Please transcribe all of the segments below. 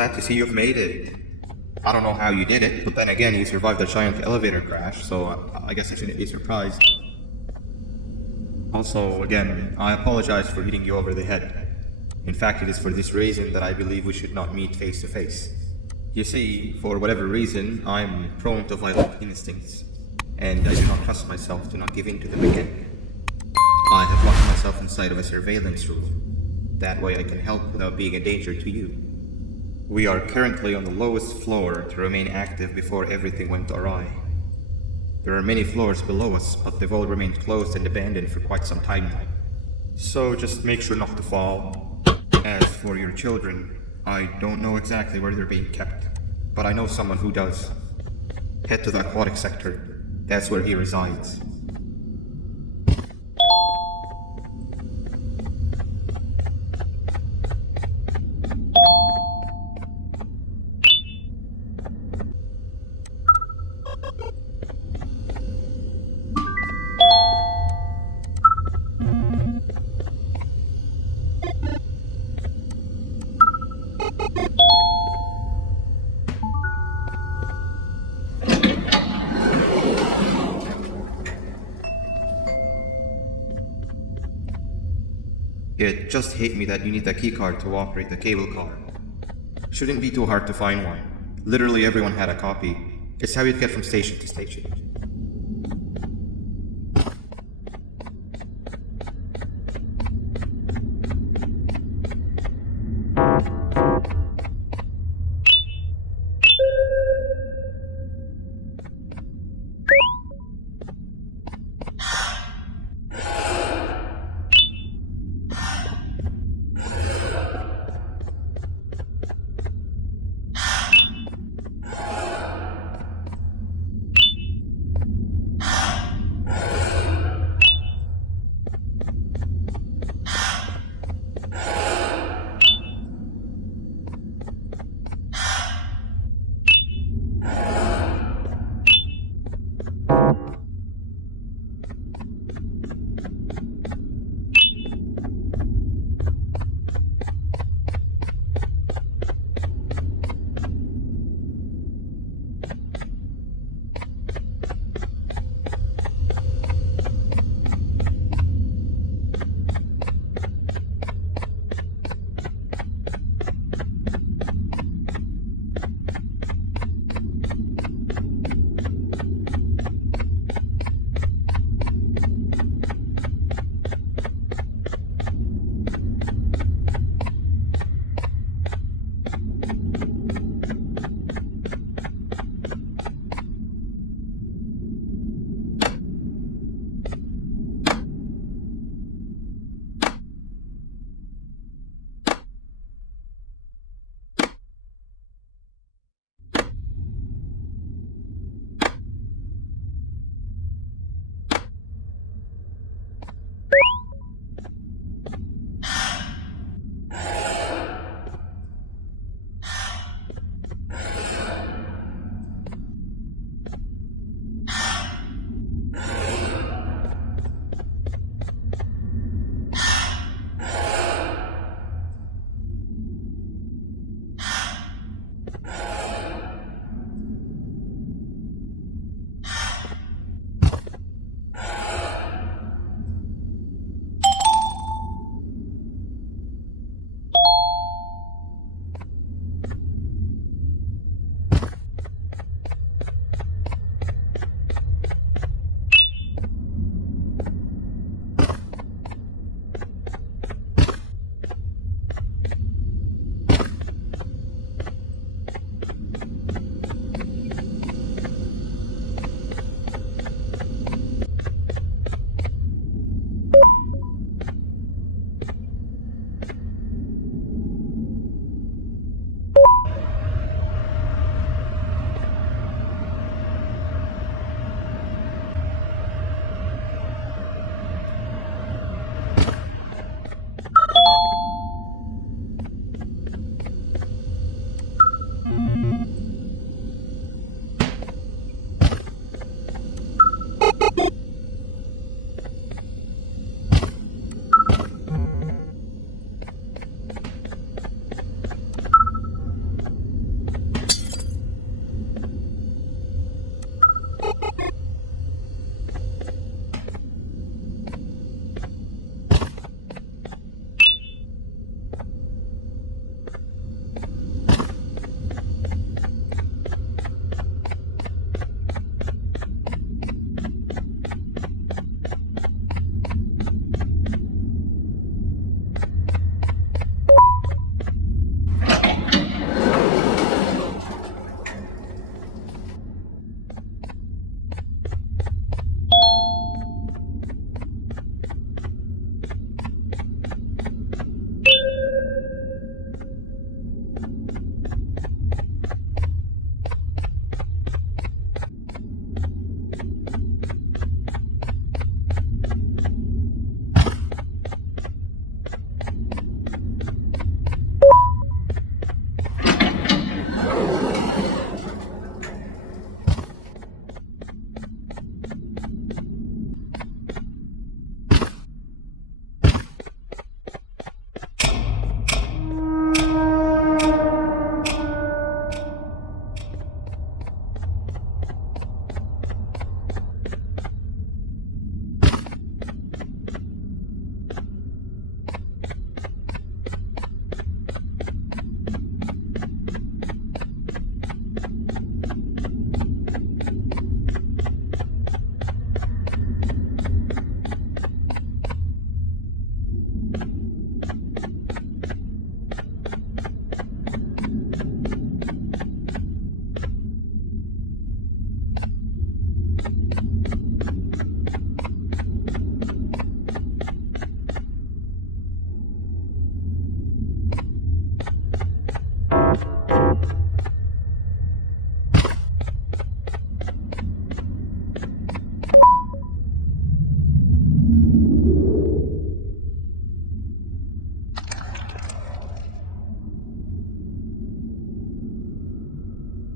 glad to see you've made it. I don't know how you did it, but then again, you survived a giant elevator crash, so I guess I shouldn't be surprised. Also, again, I apologize for hitting you over the head. In fact, it is for this reason that I believe we should not meet face to face. You see, for whatever reason, I'm prone to violent instincts, and I do not trust myself to not give in to them again. I have locked myself inside of a surveillance room. That way I can help without being a danger to you. We are currently on the lowest floor to remain active before everything went awry. There are many floors below us, but they've all remained closed and abandoned for quite some time now. So just make sure not to fall. As for your children, I don't know exactly where they're being kept, but I know someone who does. Head to the aquatic sector. That's where he resides. It just hit me that you need a keycard to operate the cable car. Shouldn't be too hard to find one. Literally everyone had a copy. It's how you get from station to station.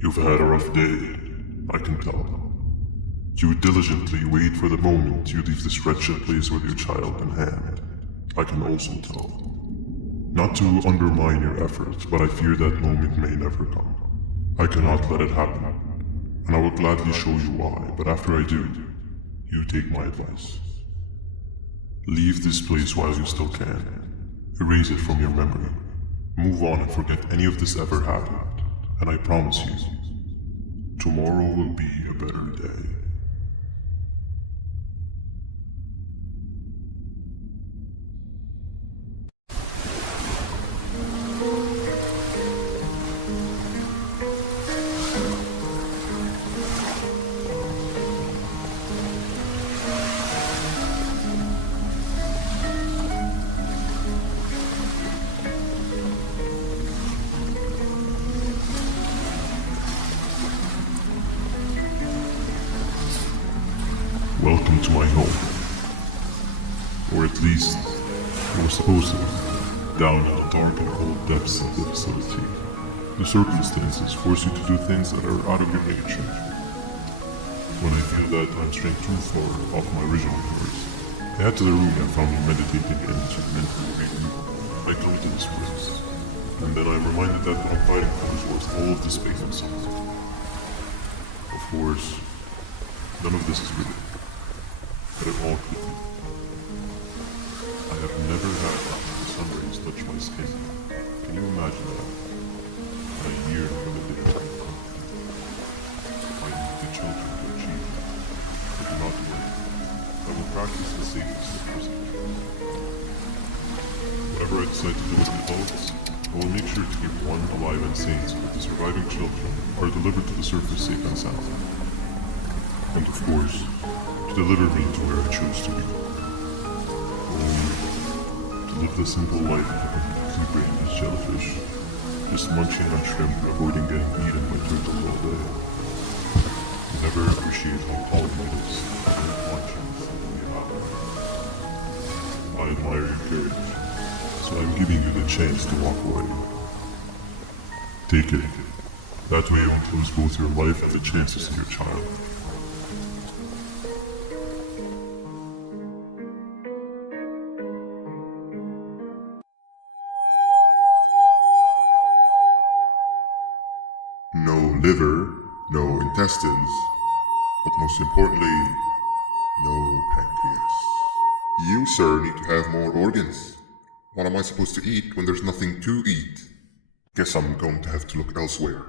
You've had a rough day, I can tell. You diligently wait for the moment you leave this wretched place with your child in hand. I can also tell. Not to undermine your efforts, but I fear that moment may never come. I cannot let it happen, and I will gladly show you why, but after I do, you take my advice. Leave this place while you still can. Erase it from your memory. Move on and forget any of this ever happened, and I promise you, tomorrow will be a better day. Welcome to my home. Or at least, you were supposed to be, down in the dark and cold depths of the facility. The circumstances force you to do things that are out of your nature. When I feel that I'm straying too far off my original course, I head to the room I found me meditating in to mentally review. I go into this place, and then I'm reminded that what I'm fighting for is worth all of this pain and suffering. Of course, none of this is real. But it all could be. I have never had the sun rays touch my skin. Can you imagine that? A year from the day of the conflict. I need the children to achieve that. But do not worry. I will practice the safest of procedures. Whatever I decide to do with the adults, I will make sure to keep one alive and sane so that the surviving children are delivered to the surface safe and sound. And of course, deliver me to where I choose to be. To live the simple life of a completely brainless jellyfish, just munching on shrimp and avoiding getting eaten by turtles all day. You never appreciate how tall it is, and watching you happen. I admire your courage, so I'm giving you the chance to walk away. Take it. That way you won't lose both your life and the chances of your child. No liver, no intestines, but most importantly, no pancreas. You, sir, need to have more organs. What am I supposed to eat when there's nothing to eat? Guess I'm going to have to look elsewhere.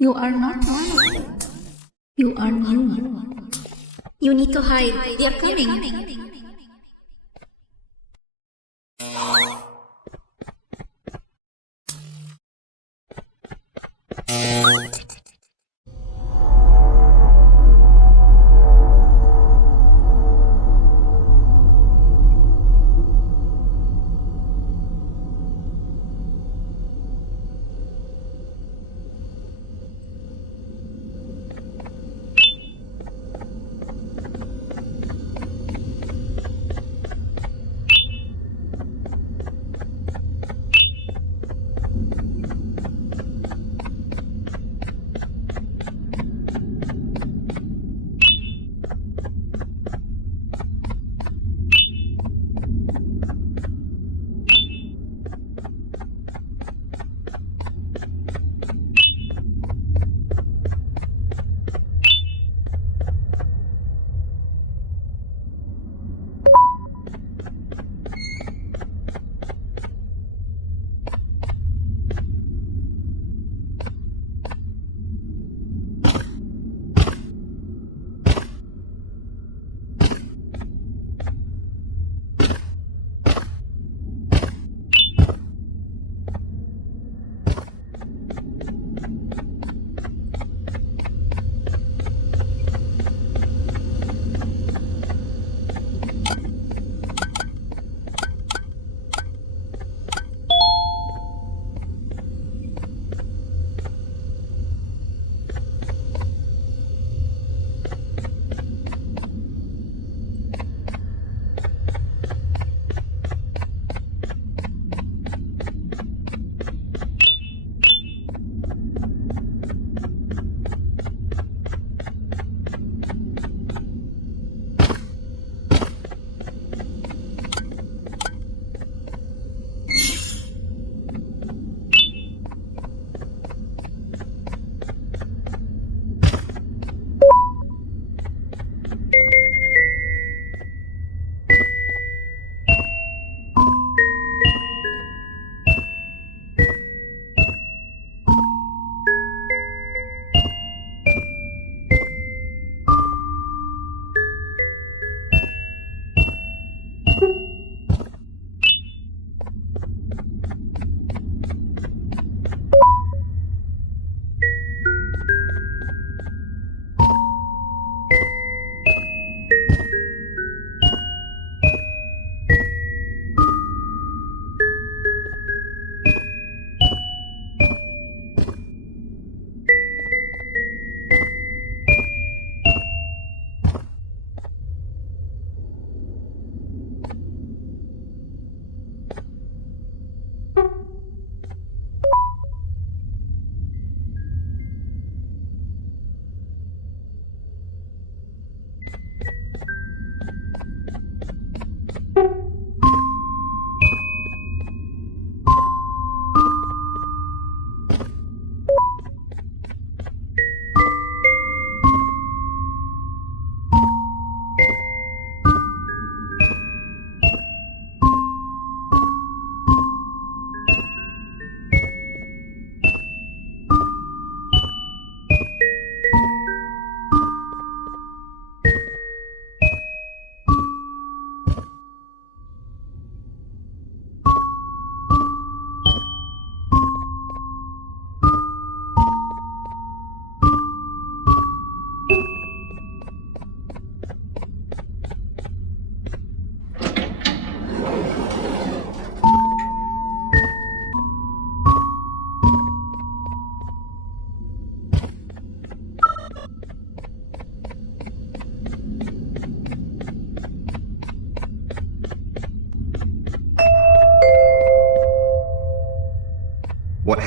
You are not normal. You are new. You need to hide. They are coming.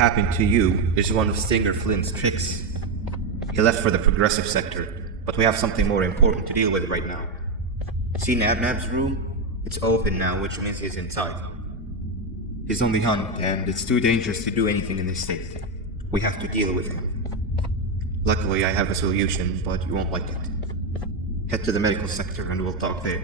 happened to you is one of Stinger Flynn's tricks. He left for the progressive sector, but we have something more important to deal with right now. See Nabnab's room? It's open now, which means he's inside. He's on the hunt, and it's too dangerous to do anything in this state. We have to deal with him. Luckily, I have a solution, but you won't like it. Head to the medical sector and we'll talk there.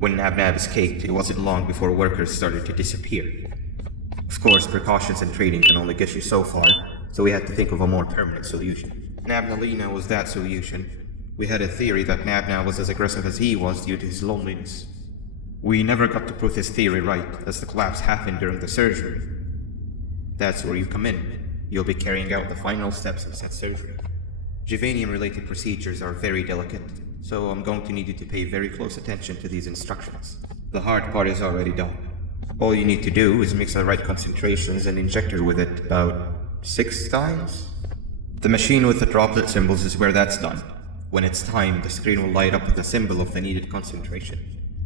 When Nabnab escaped, it wasn't long before workers started to disappear. Of course, precautions and training can only get you so far, so we had to think of a more permanent solution. Nabnalina was that solution. We had a theory that Nabnab was as aggressive as he was due to his loneliness. We never got to prove this theory right, as the collapse happened during the surgery. That's where you come in. You'll be carrying out the final steps of said surgery. Juvanium-related procedures are very delicate, so I'm going to need you to pay very close attention to these instructions. The hard part is already done. All you need to do is mix the right concentrations and inject her with it about 6 times. The machine with the droplet symbols is where that's done. When it's timed, the screen will light up with the symbol of the needed concentration.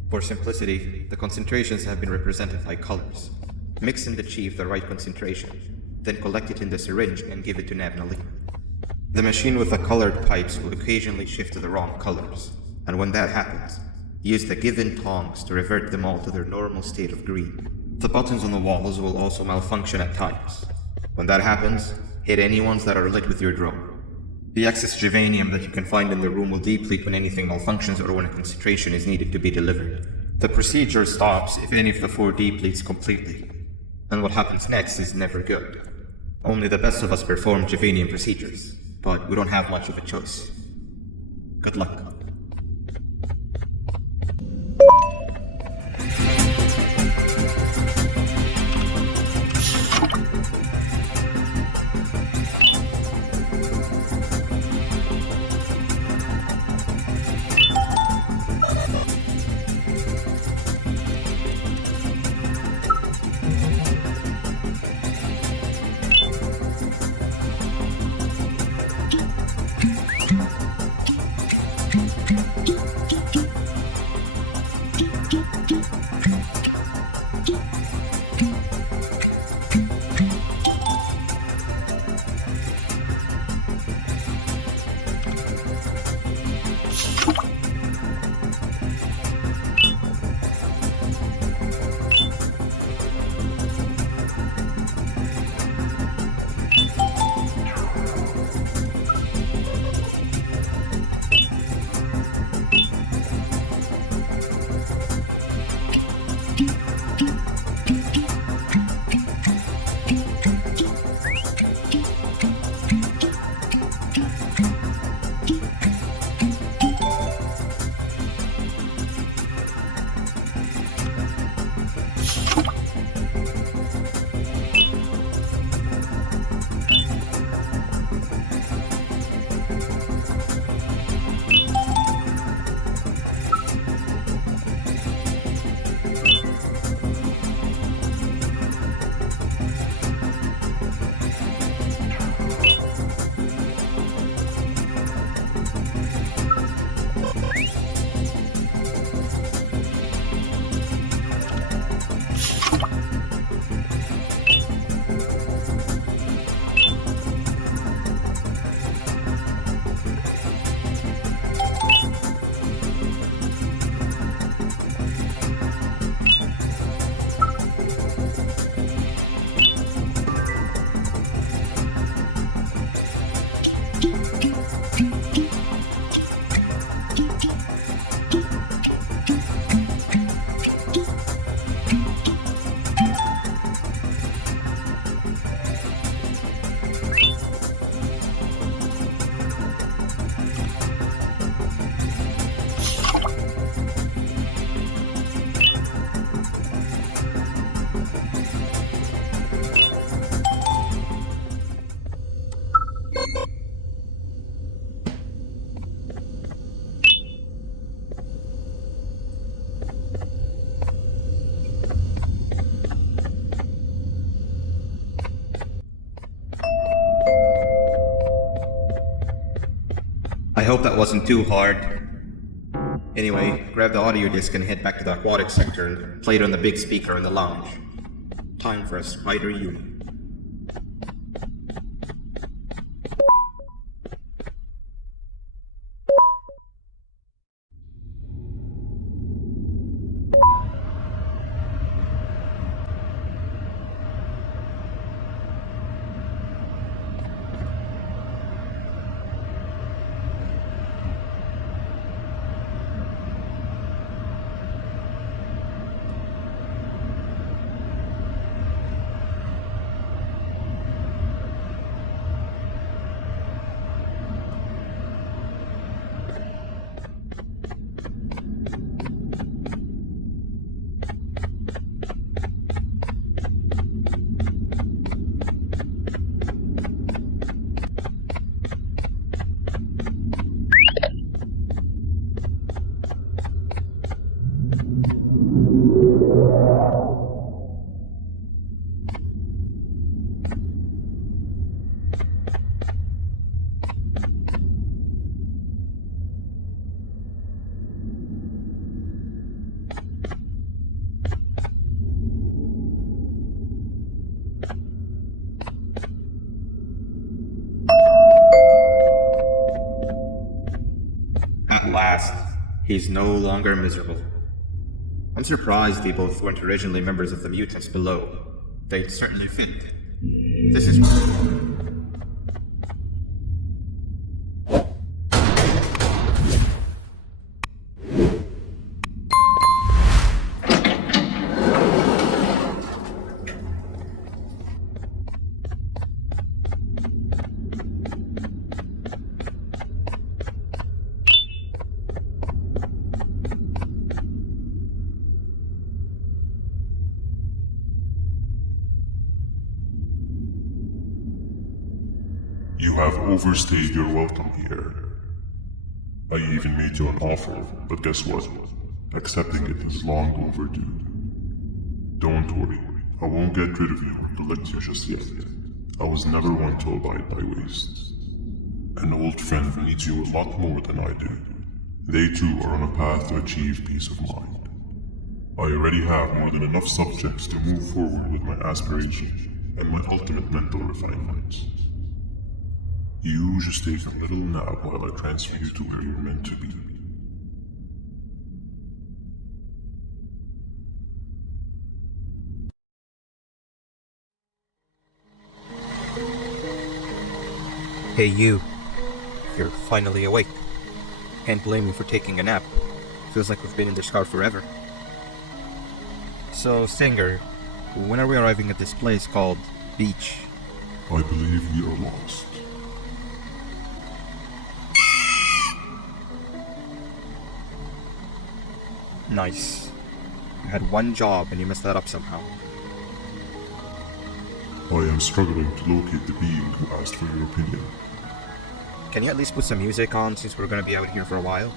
For simplicity, the concentrations have been represented by colors. Mix and achieve the right concentration, then collect it in the syringe and give it to Nabnalina. The machine with the colored pipes will occasionally shift to the wrong colors, and when that happens, use the given tongs to revert them all to their normal state of green. The buttons on the walls will also malfunction at times. When that happens, hit any ones that are lit with your drone. The excess juvanium that you can find in the room will deplete when anything malfunctions or when a concentration is needed to be delivered. The procedure stops if any of the 4 depletes completely, and what happens next is never good. Only the best of us perform juvanium procedures, but we don't have much of a choice. Good luck. hope that wasn't too hard. Anyway, grab the audio disc and head back to the aquatic sector and play it on the big speaker in the lounge. Time for a spider unit. At last, he's no longer miserable. I'm surprised they both weren't originally members of the mutants below. They'd certainly fit. This is... You have overstayed your welcome here. I even made you an offer, but guess what? Accepting it is long overdue. Don't worry, I won't get rid of you or neglect you just yet. I was never one to abide by waste. An old friend needs you a lot more than I do. They too are on a path to achieve peace of mind. I already have more than enough subjects to move forward with my aspirations and my ultimate mental refinements. You just take a little nap while I transfer you to where you're meant to be. Hey you. You're finally awake. Can't blame you for taking a nap. Feels like we've been in this car forever. So, Singer, when are we arriving at this place called Beach? I believe we are lost. Nice. You had one job and you messed that up somehow. I am struggling to locate the being who asked for your opinion. Can you at least put some music on since we're gonna be out here for a while?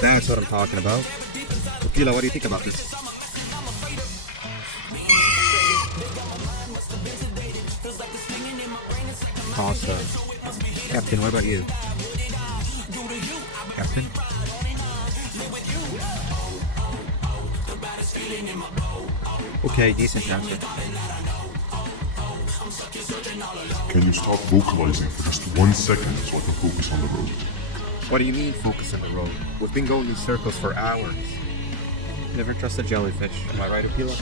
That's what I'm talking about. Tequila, what do you think about this? Awesome. Captain, what about you? Captain? Okay, decent answer. Can you stop vocalizing for just 1 second so I can focus on the road? What do you mean focus on the road? We've been going in circles for hours. Never trust a jellyfish, am I right, Akila?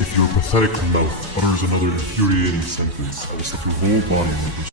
If your pathetic mouth utters another infuriating sentence, I will set your whole body into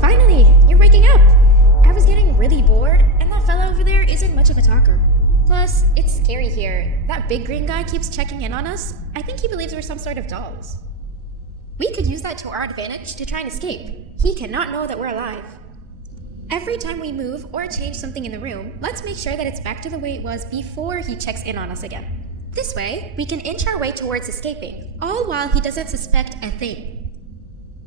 Finally, you're waking up! I was getting really bored, and that fella over there isn't much of a talker. Plus, it's scary here. That big green guy keeps checking in on us. I think he believes we're some sort of dolls. We could use that to our advantage to try and escape. He cannot know that we're alive. Every time we move or change something in the room, let's make sure that it's back to the way it was before he checks in on us again. This way, we can inch our way towards escaping, all while he doesn't suspect a thing.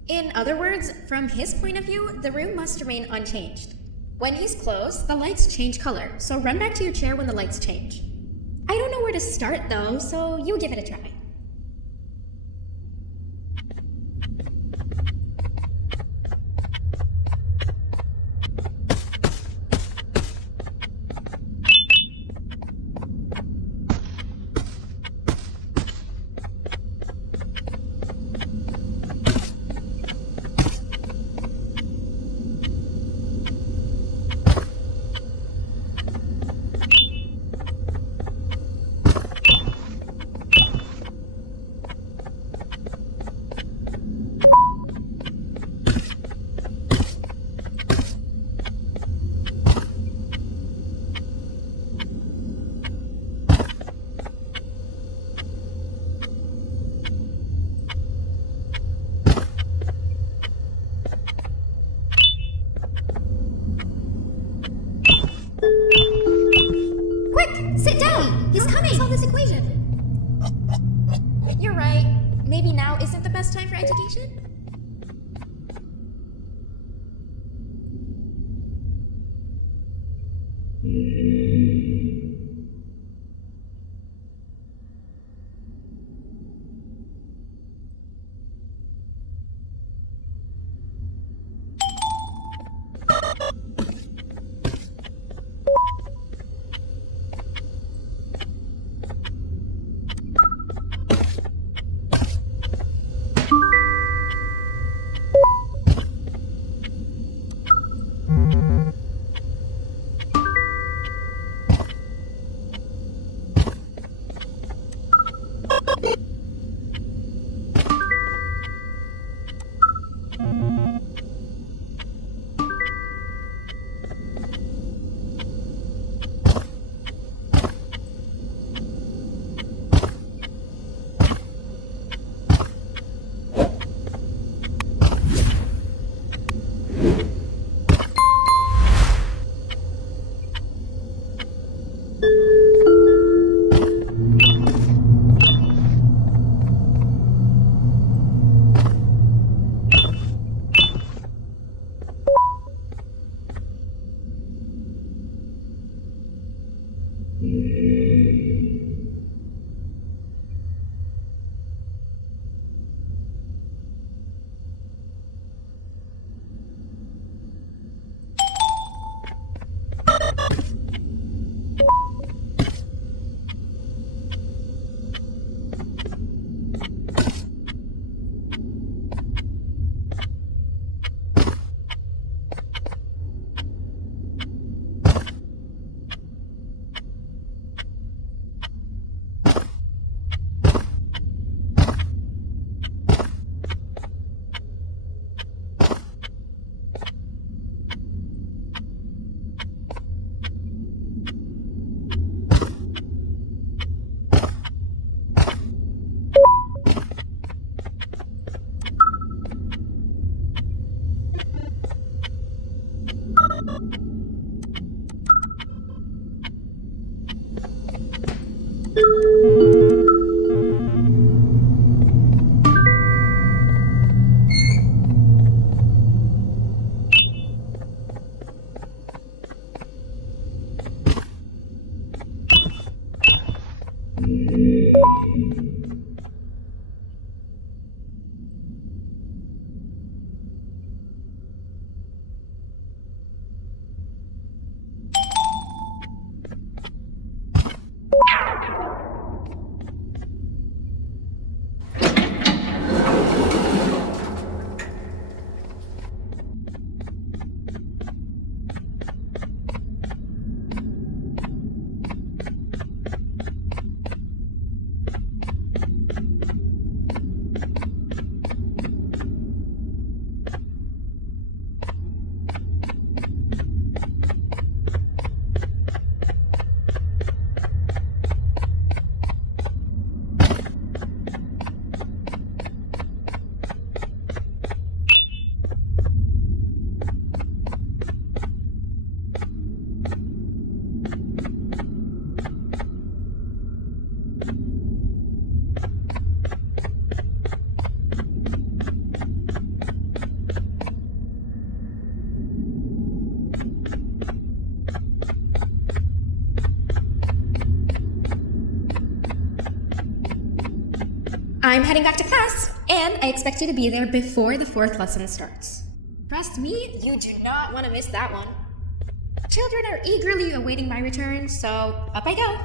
In other words, from his point of view, the room must remain unchanged. When he's close, the lights change color, so run back to your chair when the lights change. I don't know where to start though, so you give it a try. Quick! Sit down! He's coming! Solve this equation! You're right. Maybe now isn't the best time for education? I'm heading back to class, and I expect you to be there before the 4th lesson starts. Trust me, you do not want to miss that one. Children are eagerly awaiting my return, so up I go.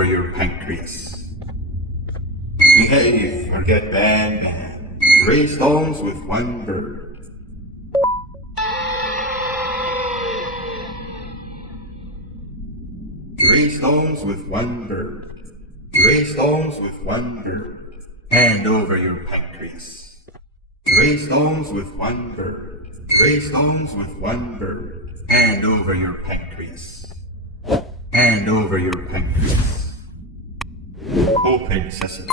over your pancreas. Behave or get Banban. 3 stones with 1 bird. Three stones with 1 bird. 3 stones with 1 bird. Hand over your pancreas. 3 stones with 1 bird. 3 stones with 1 bird. Hand over your pancreas. Hand over your pancreas. Open sesame.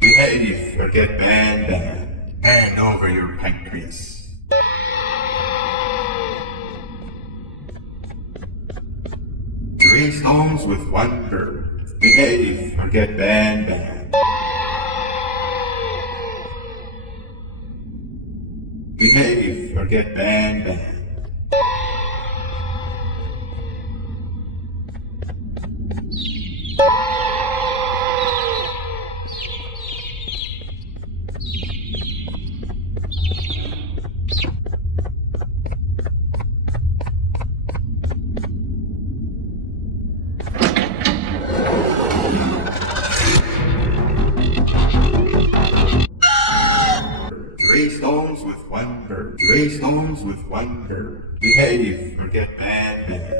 Behave or get Banban. Hand over your pancreas. Three stones with one bird. Behave or get banned. Behave or get banned. Three stones with one bird. Three stones with one bird. Behave or get banned.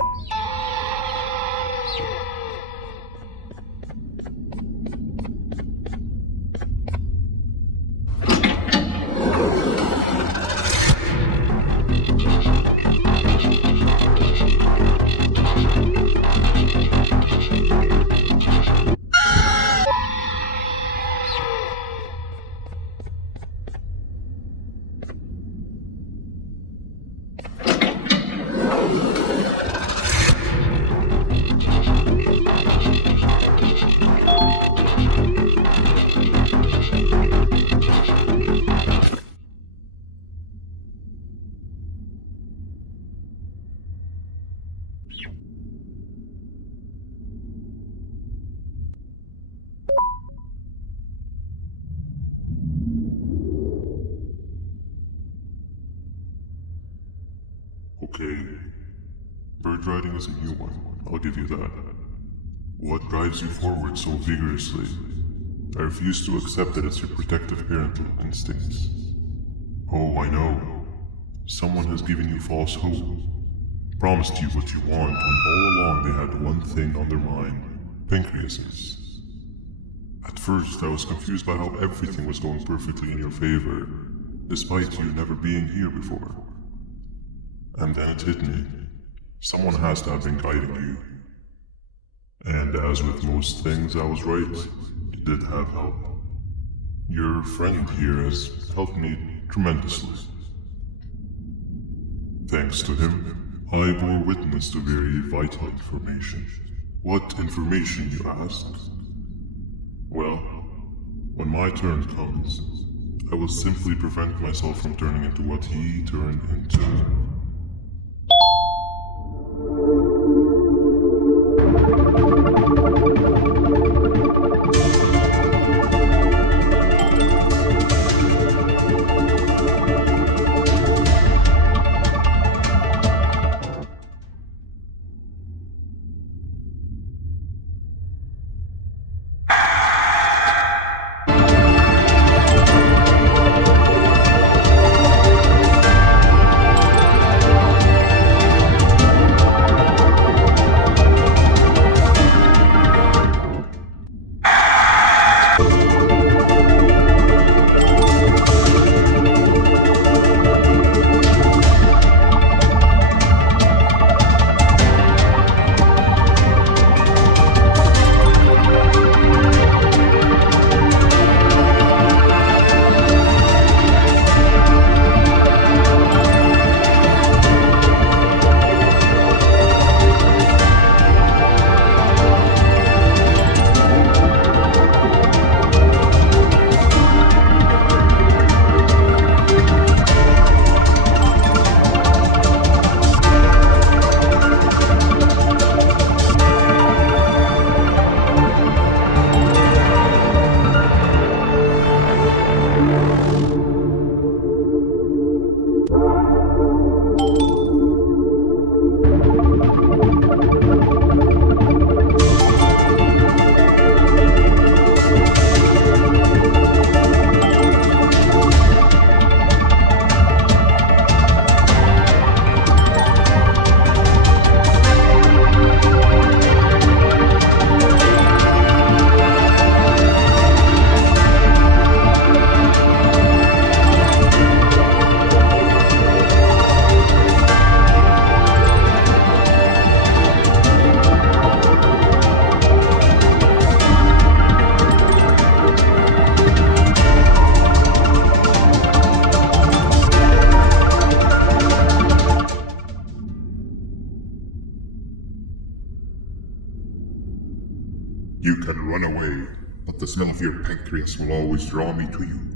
Okay. Bird riding is a new one, I'll give you that. What drives you forward so vigorously? I refuse to accept that it's your protective parental instincts. Oh, I know. Someone has given you false hope. Promised you what you want when all along they had one thing on their mind. Pancreases. At first, I was confused by how everything was going perfectly in your favor, despite you never being here before. And then it hit me. Someone has to have been guiding you. And as with most things, I was right. You did have help. Your friend here has helped me tremendously. Thanks to him, I bore witness to very vital information. What information, you ask? Well, when my turn comes, I will simply prevent myself from turning into what he turned into. You can run away, but the smell of your pancreas will always draw me to you.